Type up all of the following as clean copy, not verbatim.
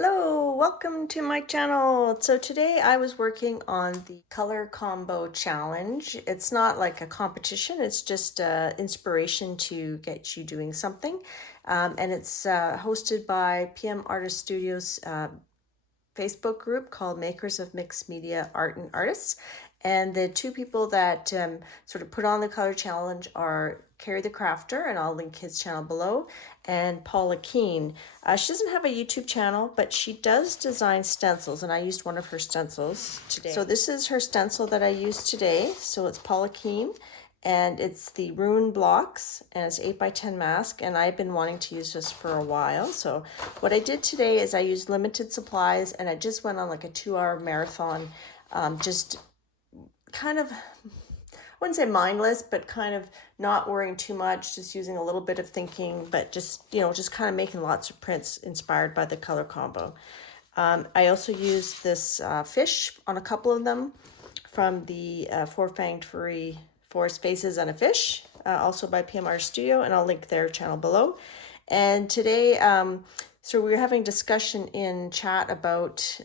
Hello, welcome to my channel. So today I was working on the color combo challenge. It's not like a competition, it's just inspiration to get you doing something. And it's hosted by PM Artist Studios Facebook group called Makers of Mixed Media Art and Artists. And the two people that sort of put on the color challenge are Carrie the Crafter, and I'll link his channel below, and Paula Keene. She doesn't have a YouTube channel, but she does design stencils, and I used one of her stencils today. So this is her stencil that I used today. So it's Paula Keene, and it's the rune blocks, and it's 8x10 mask, and I've been wanting to use this for a while. So what I did today is I used limited supplies, and I just went on like a 2-hour marathon, just kind of, I wouldn't say mindless, but kind of not worrying too much, just using a little bit of thinking, but just, just kind of making lots of prints inspired by the color combo. I also used this fish on a couple of them from the Four-Fanged Furry Forest Faces and a Fish, also by PMR Studio, and I'll link their channel below. And today, so we were having discussion in chat about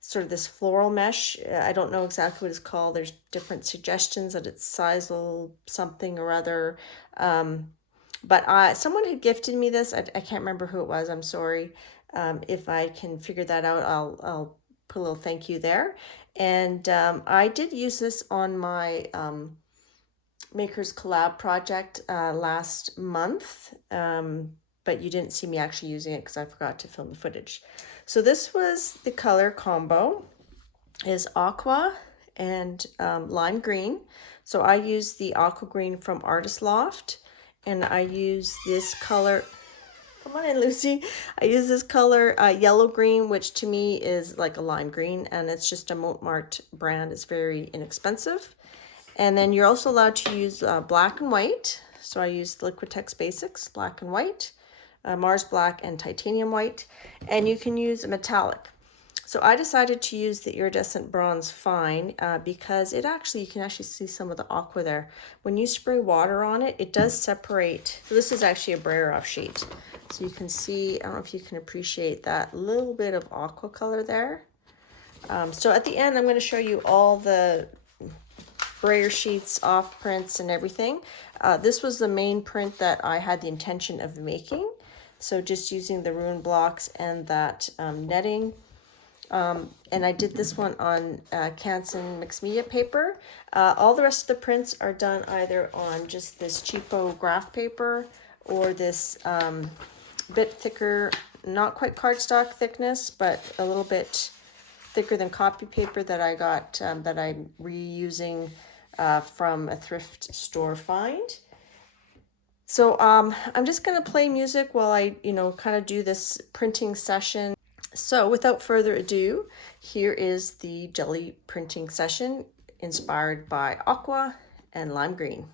sort of this floral mesh. I don't know exactly what it's called. There's different suggestions that it's sisal something or other. But someone had gifted me this. I can't remember who it was. I'm sorry. If I can figure that out, I'll put a little thank you there. And I did use this on my Makers Collab project last month, but you didn't see me actually using it because I forgot to film the footage. So this was the color combo, is Aqua and Lime Green. So I used the Aqua Green from Artist Loft, and I use this color, come on in, Lucy. I use this color yellow green, which to me is like a lime green, and it's just a Montmartre brand. It's very inexpensive. And then you're also allowed to use black and white. So I used Liquitex Basics, black and white, Mars Black and Titanium White. And you can use a metallic. So I decided to use the Iridescent Bronze Fine because you can actually see some of the aqua there. When you spray water on it, it does separate. So this is actually a brayer off sheet. So you can see, I don't know if you can appreciate that little bit of aqua color there. So at the end, I'm going to show you all the brayer sheets, off prints, and everything. This was the main print that I had the intention of making. So just using the rune blocks and that netting. And I did this one on Canson mixed media paper. All the rest of the prints are done either on just this cheapo graph paper or this bit thicker, not quite cardstock thickness, but a little bit thicker than copy paper that I got, that I'm reusing from a thrift store find. So I'm just gonna play music while I, kind of do this printing session. So without further ado, here is the Gelli printing session inspired by Aqua and Lime Green.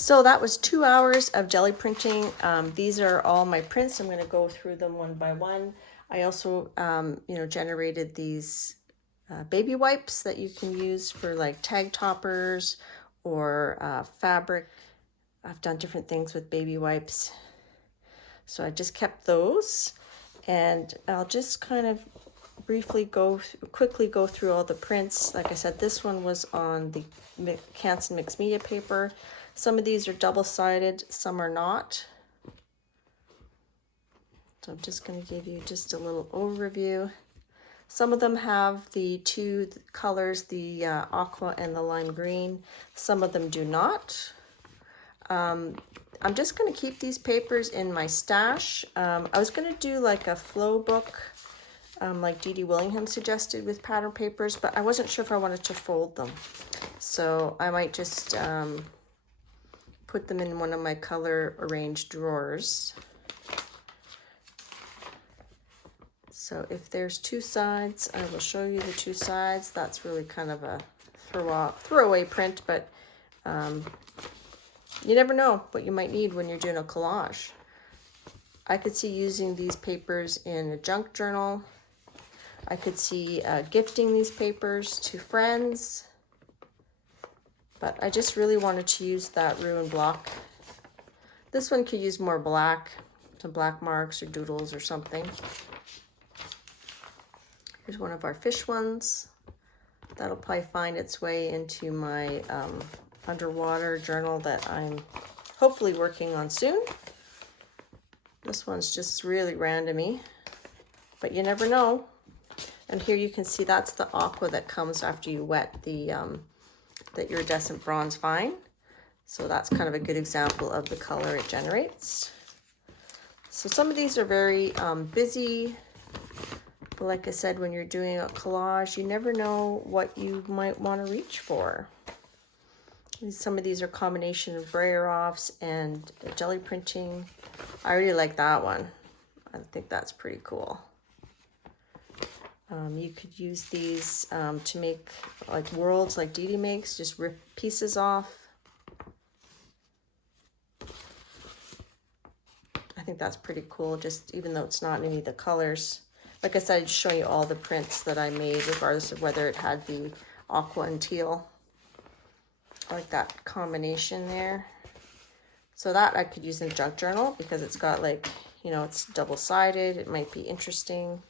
So that was 2 hours of jelly printing. These are all my prints. I'm going to go through them one by one. I also, generated these baby wipes that you can use for like tag toppers or fabric. I've done different things with baby wipes. So I just kept those, and I'll just kind of quickly go through all the prints. Like I said, this one was on the Canson mixed media paper. Some of these are double-sided, some are not. So I'm just going to give you just a little overview. Some of them have the two colors, the aqua and the lime green. Some of them do not. I'm just going to keep these papers in my stash. I was going to do like a flow book, like Dee Dee Willingham suggested with pattern papers, but I wasn't sure if I wanted to fold them. So I might just put them in one of my color arranged drawers. So if there's two sides, I will show you the two sides. That's really kind of a throwaway print, but you never know what you might need when you're doing a collage. I could see using these papers in a junk journal. I could see gifting these papers to friends, but I just really wanted to use that ruined block. This one could use more black, some black marks or doodles or something. Here's one of our fish ones. That'll probably find its way into my underwater journal that I'm hopefully working on soon. This one's just really randomy, but you never know. And here you can see that's the aqua that comes after you wet the iridescent bronze fine. So that's kind of a good example of the color it generates. So some of these are very busy, but like I said, when you're doing a collage, you never know what you might want to reach for. Some of these are a combination of brayer offs and jelly printing. I really like that one. I think that's pretty cool. You could use these to make like worlds like Dee Dee makes, just rip pieces off. I think that's pretty cool, just even though it's not in any of the colors. Like I said, I'd show you all the prints that I made, regardless of whether it had the aqua and teal. I like that combination there. So that I could use in a junk journal because it's got like, it's double-sided. It might be interesting.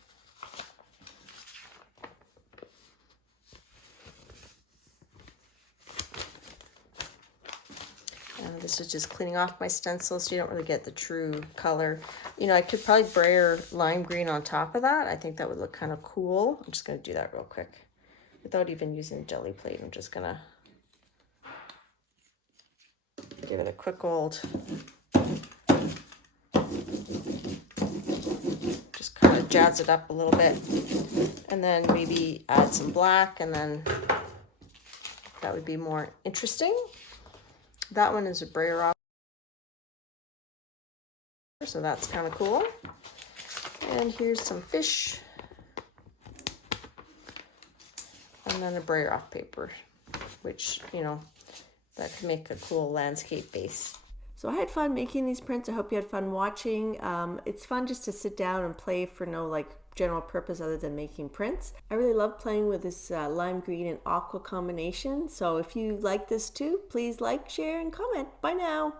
And this is just cleaning off my stencils so you don't really get the true color. I could probably brayer lime green on top of that. I think that would look kind of cool. I'm just going to do that real quick without even using a jelly plate. I'm just going to give it a quick old, just kind of jazz it up a little bit, and then maybe add some black, and then that would be more interesting. That one is a brayer off, so that's kind of cool. And here's some fish, and then a brayer off paper, which, that could make a cool landscape base. So I had fun making these prints. I hope you had fun watching. It's fun just to sit down and play for no general purpose other than making prints. I really love playing with this lime green and aqua combination. So if you like this too, please like, share, and comment. Bye now.